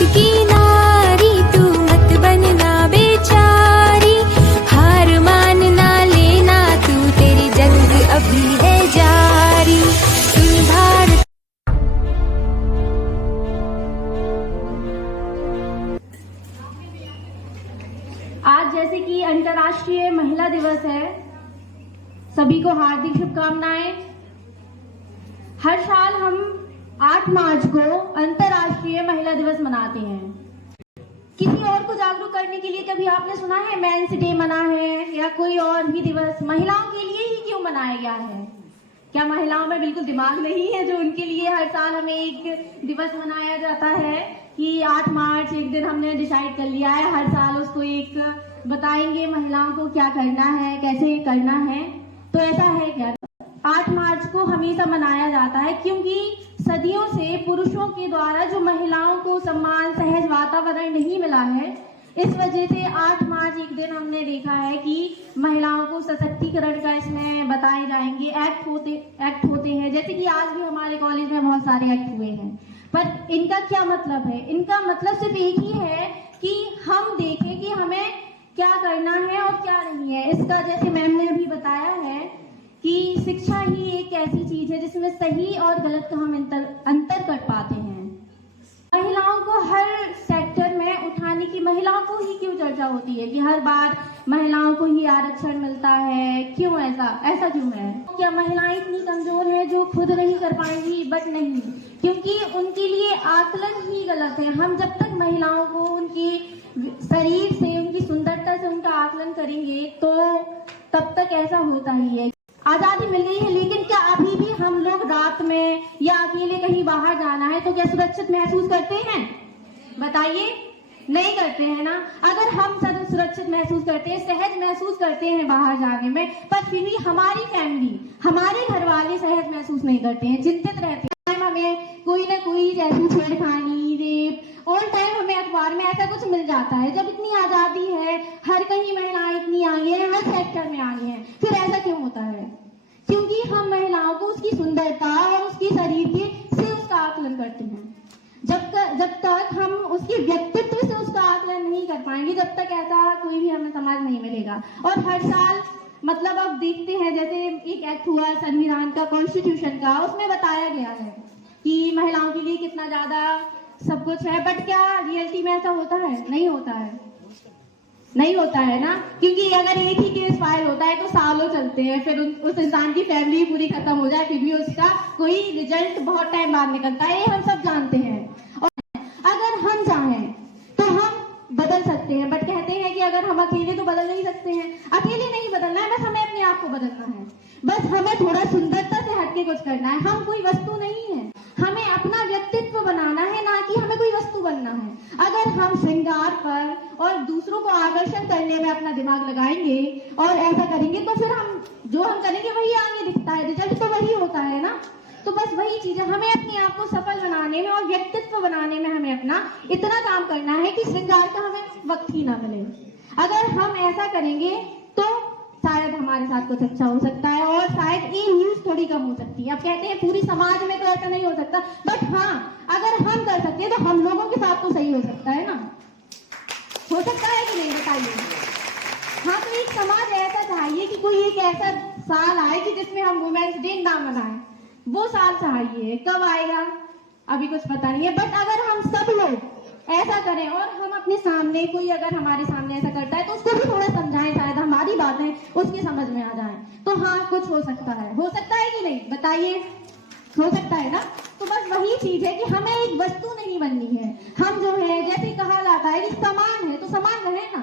जगत की नारी तू मत बनना बेचारी, हार मानना लेना तू, तेरी जंग अभी है जारी। सुन भारत। आज जैसे कि अंतर्राष्ट्रीय महिला दिवस है, सभी को हार्दिक शुभकामनाएं। हर साल हम 8 मार्च को अंतर्राष्ट्रीय महिला दिवस मनाते हैं। किसी और को जागरूक करने के लिए कभी आपने सुना है मेंस डे मना है या कोई और भी दिवस महिलाओं के लिए ही क्यों मनाया गया है? क्या महिलाओं में बिल्कुल दिमाग नहीं है जो उनके लिए हर साल हमें एक दिवस मनाया जाता है कि 8 मार्च एक दिन हमने डिसाइड कर लिया है, हर साल उसको एक बताएंगे महिलाओं को क्या करना है, कैसे करना है। तो ऐसा है क्या? 8 मार्च को हमेशा मनाया जाता है क्योंकि सदियों से पुरुषों के द्वारा जो महिलाओं को सम्मान, सहज वातावरण नहीं मिला है, इस वजह से 8 मार्च एक दिन हमने देखा है कि महिलाओं को सशक्तिकरण का इसमें बताए जाएंगे, एक्ट होते हैं। जैसे कि आज भी हमारे कॉलेज में बहुत सारे एक्ट हुए हैं, पर इनका क्या मतलब है? इनका मतलब सिर्फ एक ही है कि हम देखें कि हमें क्या करना है और क्या नहीं है। इसका जैसे मैम ने अभी बताया है कि शिक्षा ही एक ऐसी चीज है जिसमें सही और गलत का हम अंतर कर पाते हैं। महिलाओं को हर सेक्टर में उठाने की, महिलाओं को ही क्यों चर्चा होती है कि हर बार महिलाओं को ही आरक्षण मिलता है? क्यों ऐसा क्यों है? क्या महिलाएं इतनी कमजोर है जो खुद नहीं कर पाएंगी? बट नहीं, क्योंकि उनके लिए आकलन ही गलत है। हम जब तक महिलाओं को उनके शरीर से, उनकी सुंदरता से उनका आकलन करेंगे तो तब तक ऐसा होता ही है। आजादी मिल गई है, लेकिन क्या अभी भी हम लोग रात में या अकेले कहीं बाहर जाना है तो क्या सुरक्षित महसूस करते हैं? बताइए, नहीं करते हैं ना। अगर हम सब सुरक्षित महसूस करते हैं, सहज महसूस करते हैं बाहर जाने में, पर फिर भी हमारी फैमिली, हमारे घर वाले सहज महसूस नहीं करते हैं, चिंतित रहते हैं। हमें कोई ना कोई जैसी छेड़खानी, रेप, ऑल टाइम हमें अखबार में ऐसा कुछ मिल जाता है। जब इतनी आजादी है, हर कहीं महिलाएं इतनी आगे हैं, हर सेक्टर में आगे हैं, फिर ऐसा क्यों होता है? क्योंकि हम महिलाओं को उसकी सुंदरता और उसकी शरीर के से उसका आकलन करते हैं। जब तक हम उसके व्यक्तित्व से उसका आकलन नहीं कर पाएंगे, जब तक ऐसा कोई भी हमें समाज नहीं मिलेगा। और हर साल मतलब अब देखते हैं, जैसे एक एक्ट हुआ संविधान का, कॉन्स्टिट्यूशन का, उसमें बताया गया है कि महिलाओं के लिए कितना ज्यादा सब कुछ है। बट क्या रियलिटी में ऐसा होता है? नहीं होता है, नहीं होता है ना। क्योंकि अगर एक ही केस फाइल होता है तो सालों चलते हैं, फिर उस इंसान की फैमिली पूरी खत्म हो जाए, फिर भी उसका कोई रिजल्ट बहुत टाइम बाद निकलता है, ये हम सब जानते हैं। और अगर हम चाहें तो हम बदल सकते हैं, बट कहते हैं कि अगर हम अकेले तो बदल नहीं सकते हैं। अकेले नहीं बदलना है, बस हमें अपने आप को बदलना है। बस हमें थोड़ा सुंदरता से हटके कुछ करना है। हम कोई वस्तु नहीं है, हमें अपना व्यक्तित्व बनाना है, ना कि हमें कोई वस्तु बनना है। अगर हम श्रृंगार पर और दूसरों को आकर्षण करने में अपना दिमाग लगाएंगे और ऐसा करेंगे तो फिर हम जो हम करेंगे वही आगे दिखता है, रिजल्ट तो वही होता है ना। तो बस वही चीज है, हमें अपने आप को सफल बनाने में और व्यक्तित्व बनाने में हमें अपना इतना काम करना है कि श्रृंगार का हमें वक्त ही ना मिले। अगर हम ऐसा करेंगे तो शायद हमारे साथ कुछ अच्छा हो सकता है और शायद ये न्यूज थोड़ी कम हो सकती है। अब कहते हैं पूरी समाज में तो ऐसा नहीं हो सकता, बट हाँ, अगर हम कर सकते हैं तो हम लोगों के साथ तो सही हो सकता है ना। हो सकता है कि नहीं, बताइए। हाँ, तो एक समाज ऐसा चाहिए कि कोई एक ऐसा साल आए कि जिसमें हम वुमेन्स डे ना मनाएं। वो साल चाहिए, कब आएगा अभी कुछ पता नहीं है। बट अगर हम सब लोग ऐसा करें और हम अपने सामने, कोई अगर हमारे सामने ऐसा करता है तो उसको भी थोड़ा समझाएं, शायद हमारी बातें उसकी समझ में आ जाएं, तो हाँ कुछ हो सकता है। हो सकता है कि नहीं, बताइए? हो सकता है ना। तो बस वही चीज है कि हमें एक वस्तु नहीं बननी है। हम जो है, जैसे कहा जाता है कि समान है तो समान रहे ना।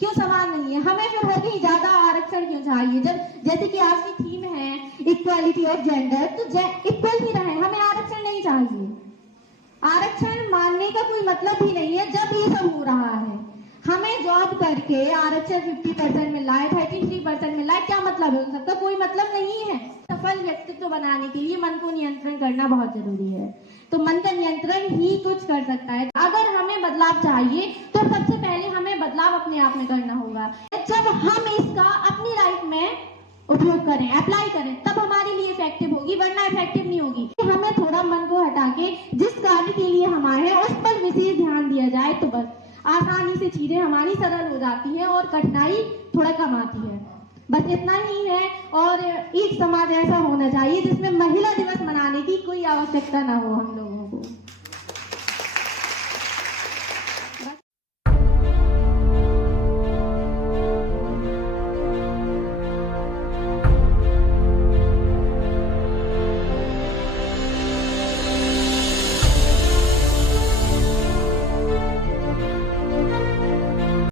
क्यों समान नहीं है? हमें फिर हो कहीं ज्यादा आरक्षण क्यों चाहिए? जब जैसे कि आज की थीम है इक्वालिटी ऑफ जेंडर, तो इक्वल ही रहे, हमें आरक्षण नहीं चाहिए। आरक्षण मानने का कोई मतलब ही नहीं है जब ये सब हो रहा है। हमें जॉब करके आरक्षण 50% मिल रहा है, 33% मिल रहा है, क्या मतलब है? सकता कोई मतलब नहीं है। सफल व्यक्तित्व बनाने के लिए मन को नियंत्रण करना बहुत जरूरी है। तो मन का नियंत्रण ही कुछ कर सकता है। अगर हमें बदलाव चाहिए तो सबसे पहले हमें बदलाव अपने आप में करना होगा। जब हम इसका अपनी लाइफ में उपयोग करें, अप्लाई करें, तब हमारे लिए इफेक्टिव होगी, वरना इफेक्टिव नहीं होगी। हमें थोड़ा मन को हटा के जिस कार्य के लिए हम आए हैं उस पर विशेष ध्यान दिया जाए तो बस आसानी से चीजें हमारी सरल हो जाती हैं और कठिनाई थोड़ा कम आती है। बस इतना ही है। और एक समाज ऐसा होना चाहिए जिसमें महिला दिवस मनाने की कोई आवश्यकता ना हो हम लोगों